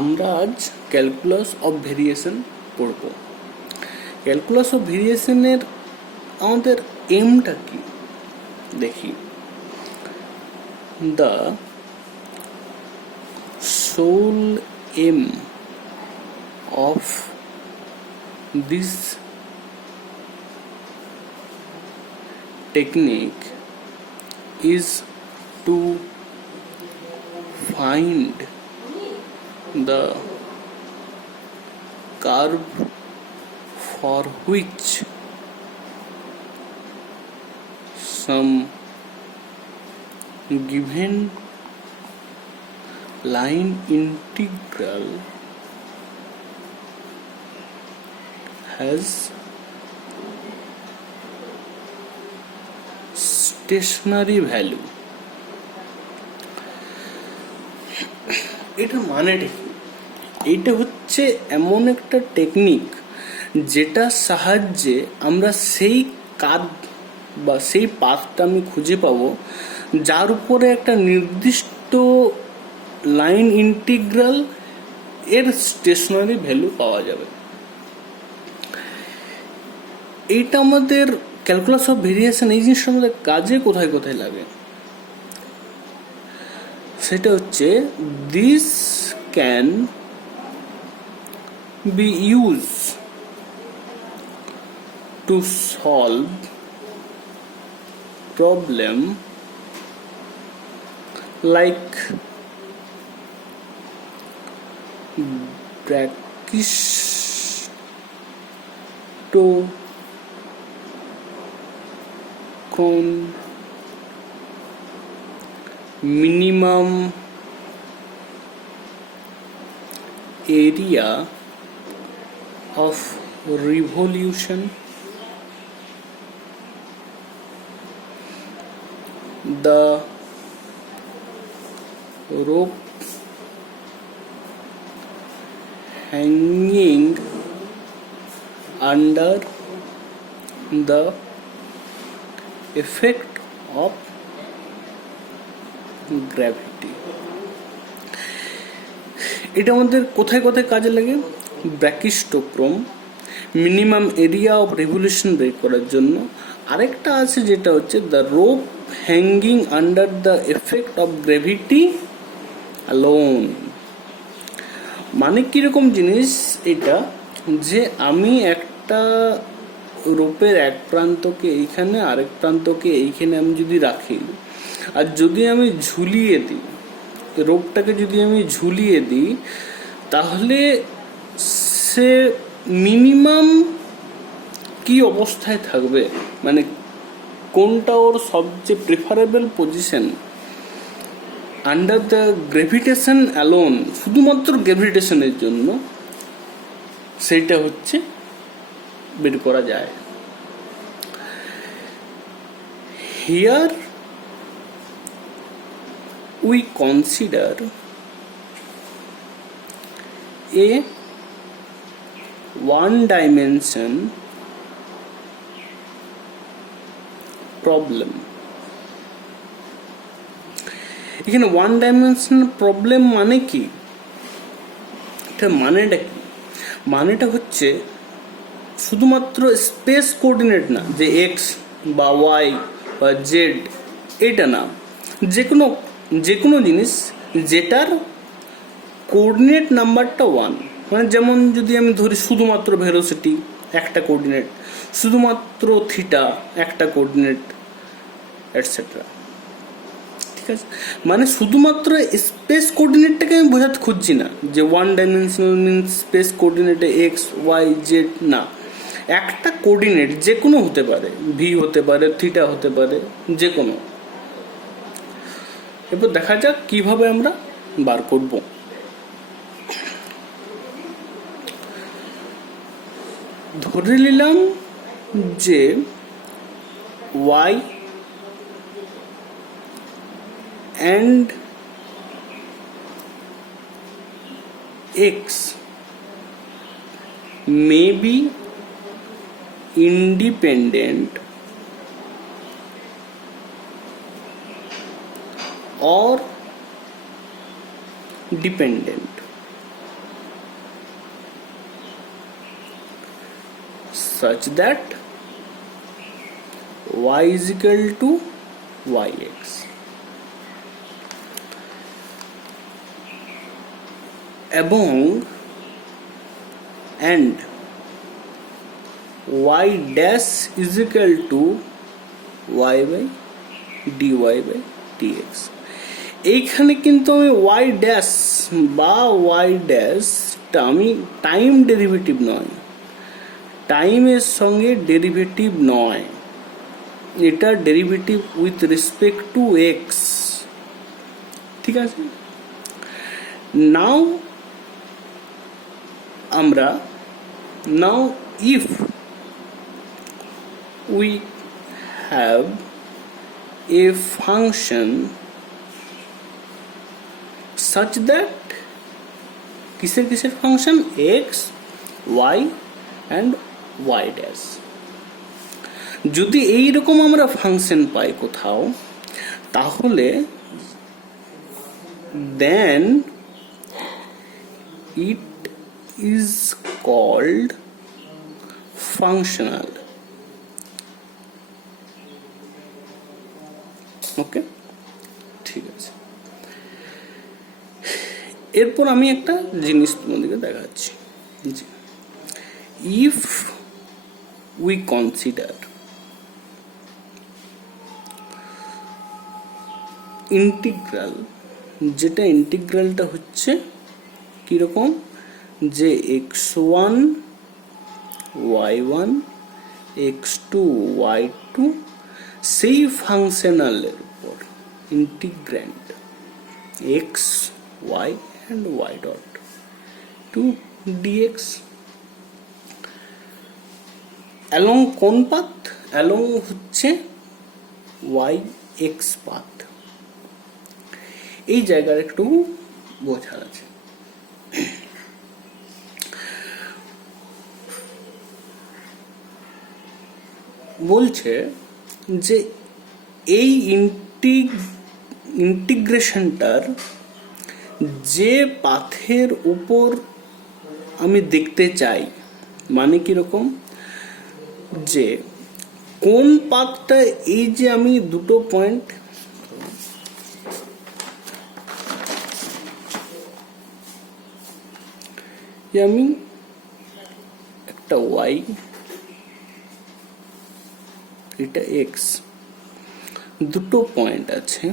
আমরা আজ calculus of variation পড়ব। ক্যালকুলাস অফ ভেরিয়েশনের আমাদের এমটা কি দেখি। The sole aim of this technique is to find the curve for which some given line integral has stationary value. এটা মানেটা কি? এটা হচ্ছে এমন একটা টেকনিক যেটার সাহায্যে আমরা সেই কার্ভ বা সেই পাথটা আমি খুঁজে পাবো যার উপরে একটা নির্দিষ্ট লাইন ইন্টিগ্রাল এর স্টেশনারি ভ্যালু পাওয়া যাবে। এইটা আমাদের ক্যালকুলাস অফ ভেরিয়েশন, এই জিনিসটা আমাদের কাজে কোথায় কোথায় লাগে সেটা হচ্ছে this can be use to solve problem like ব্র্যাকিস্টো minimum area of revolution, the rope hanging under the effect of gravity. এটা আমাদের কোথায় কোথায় কাজে লাগে? ব্র্যাকিস্টোক্রোম, মিনিমাম এরিয়া অফ রেভলিউশন বের করার জন্য। আরেকটা আছে যেটা হচ্ছে the rope hanging under the effect of gravity alone. মানে কিরকম জিনিস এটা, যে আমি একটা রোপের এক প্রান্তকে এইখানে আরেক প্রান্তকে এইখানে আমি যদি রাখি আর যদি আমি ঝুলিয়ে দিই, রোপটাকে যদি আমি ঝুলিয়ে দিই তাহলে সে মিনিমাম কি অবস্থায় থাকবে, মানে কোনটা ওর সবচেয়ে preferable position under the gravitation alone, শুধুমাত্র গ্র্যাভিটেশনের জন্য, সেইটা হচ্ছে বের করা যায়। Here we consider a one-dimension problem. এখানে ওয়ান ডাইমেনশনাল প্রবলেম মানে কি? এটা মানেটা কি? মানেটা হচ্ছে শুধুমাত্র স্পেস কোঅর্ডিনেট না, যে এক্স বা ওয়াই বা জেড, এটা না, যে কোনো জিনিস যেটার কোঅর্ডিনেট নাম্বারটা ওয়ান। মানে যেমন যদি আমি ধরি শুধুমাত্র ভেলোসিটি একটা কোঅর্ডিনেট, শুধুমাত্র থিটা একটা কোঅর্ডিনেট, এটসেট্রা। ঠিক আছে, মানে শুধুমাত্র স্পেস কোঅর্ডিনেটটাকে আমি বোঝাতে খুঁজছি না যে ওয়ান ডাইমেনশনাল মিনস স্পেস কোঅর্ডিনেটে এক্স ওয়াই জেড, না, একটা কোঅর্ডিনেট যে কোনো হতে পারে, ভি হতে পারে, থিটা হতে পারে, যে কোনো। এরপর দেখা যাক কিভাবে আমরা বার করব। ধরে নিলাম যে y and x may be independent or dependent. such that y is equal to yx. এবং and y dash is equal to y by dy by dx. এইখানে কিন্তু আমি y ড্যাশ বা y ড্যাশটা আমি টাইম ডেরিভেটিভ নয়, টাইমের সঙ্গে ডেরিভেটিভ নয়, এটা derivative with respect to x. ঠিক আছে, নাও আমরা now if we have a function such that কিসের কিসের function x y and y dash. যদি এইরকম আমরা ফাংশন পাই কোথাও, তাহলে then it is called functional. Okay, ঠিক আছে। এরপর আমি একটা জিনিস তোমাদেরকে দেখাচ্ছি। ইফ উই কনসিডার ইন্টিগ্রাল, যেটা ইন্টিগ্রালটা হচ্ছে কিরকম, যে x1 y1 x2 y2 সেই ফাংশনালের উপর integrand x y and y dot to dx along কোন পাথ, along হচ্ছে y x পাথ। এই জায়গার একটু বোঝার আছে। বলছে যে এই ইন্টিগ্রেশনটার যে পাথের উপর আমি দেখতে চাই, মানে কিরকম, যে কোন পাথটা, এই যে আমি দুটো পয়েন্ট আমি একটা ওয়াই এটা এক্স, দুটো পয়েন্ট আছে,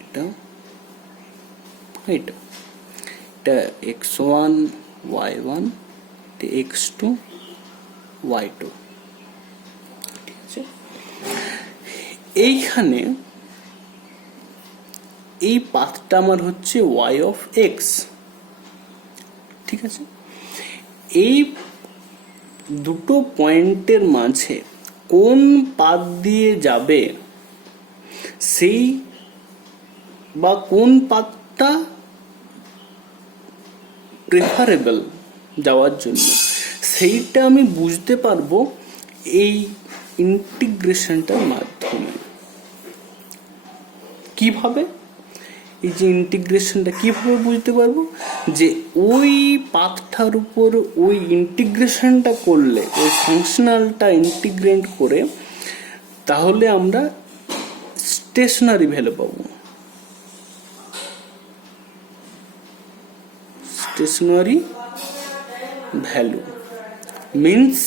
এটা x1 y1 x2 y2। ঠিক আছে, এইখানে এই পাথটা আমার হচ্ছে y অফ x। ঠিক আছে, এই দুটো পয়েন্টের মাঝে কোন পাথ দিয়ে যাবে, সেই বা কোন পাথটা প্রেফারেবল যাওয়ার জন্য, সেইটা আমি বুঝতে পারবো এই ইন্টিগ্রেশনটার মাধ্যমে। কিভাবে এই যে ইন্টিগ্রেশনটা কিভাবে বুঝতে পারবো, যে ওই পাথটার উপর ওই ইন্টিগ্রেশনটা করলে, ওই ফাংশনালটা ইন্টিগ্রেট করে, তাহলে আমরা স্টেশনারি ভ্যালু পাবো। Stationary value means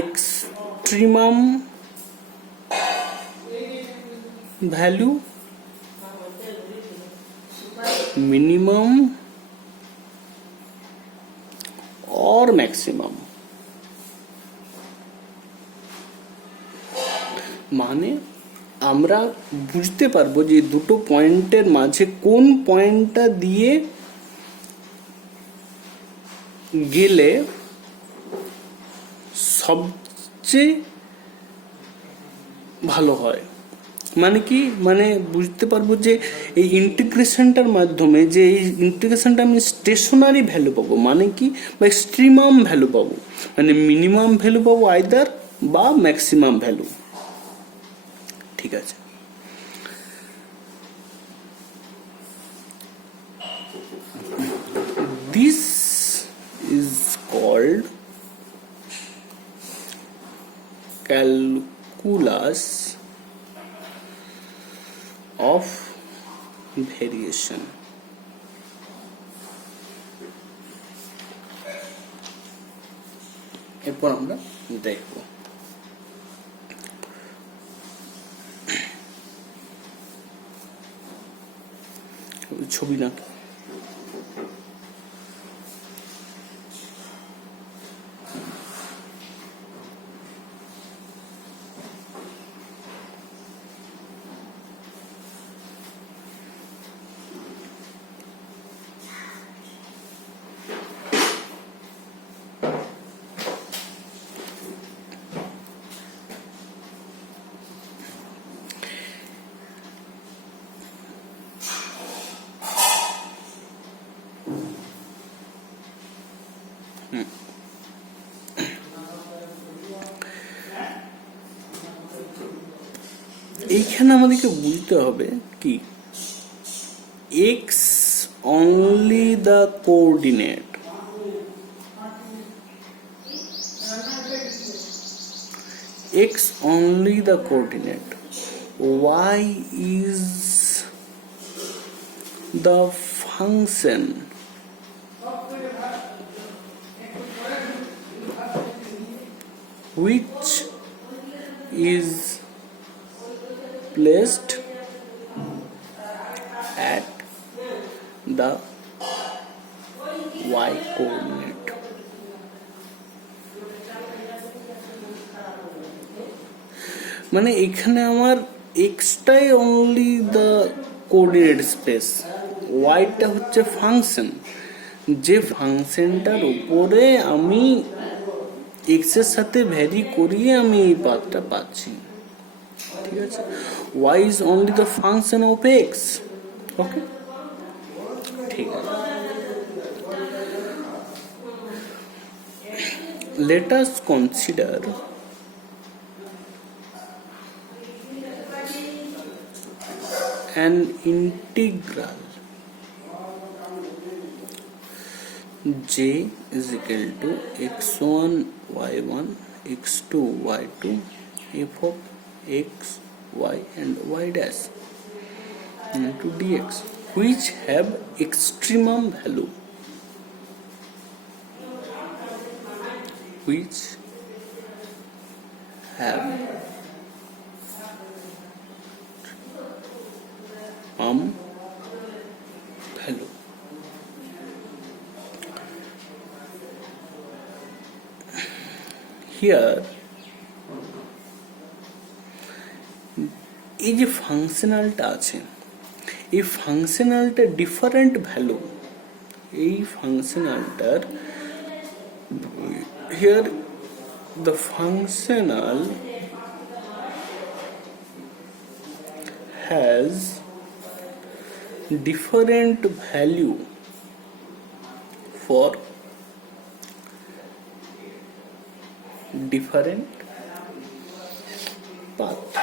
extremum value, minimum or maximum। মানে আমরা বুঝতে পারবো যে দুটো পয়েন্টের মাঝে কোন পয়েন্টটা দিয়ে গেলে সবচেয়ে ভালো হয়। মানে কি, মানে বুঝতে পারবো যে এই ইন্টিগ্রেশনটার মাধ্যমে, যে এই ইন্টিগ্রেশনটা আমি স্টেশনারি ভ্যালু পাবো, মানে কি, বা এক্সট্রিমাম ভ্যালু পাবো, মানে মিনিমাম ভ্যালু পাবো আইদার, বা ম্যাক্সিমাম ভ্যালু। ঠিক আছে, this of variation. এরপর আমরা দেখব ছবি না এইখানে আমাদেরকে বুঝতে হবে কি x only the coordinate, x only the coordinate, y is the function which is placed at the y coordinate. মানে এখানে আমার এক্সটাই অনলি দ্য কোঅর্ডিনেট স্পেস, ওয়াইটা হচ্ছে ফাংশন, যে ফাংশনটার উপরে আমি এক্স এর সাথে ভ্যারি করিয়ে আমি এই পাথটা পাচ্ছি। ঠিক আছে, y is only the function of x. ওকে, ঠিক আছে। Let us consider an integral j is equal to x1 y1 x2 y2 f of x y and y dash into dx which have extremum value, which have value. Here এই যে ফাংশনালটা আছে, এই ফাংশনালটা different value, এই ফাংশনালটার here the functional has different value for different path.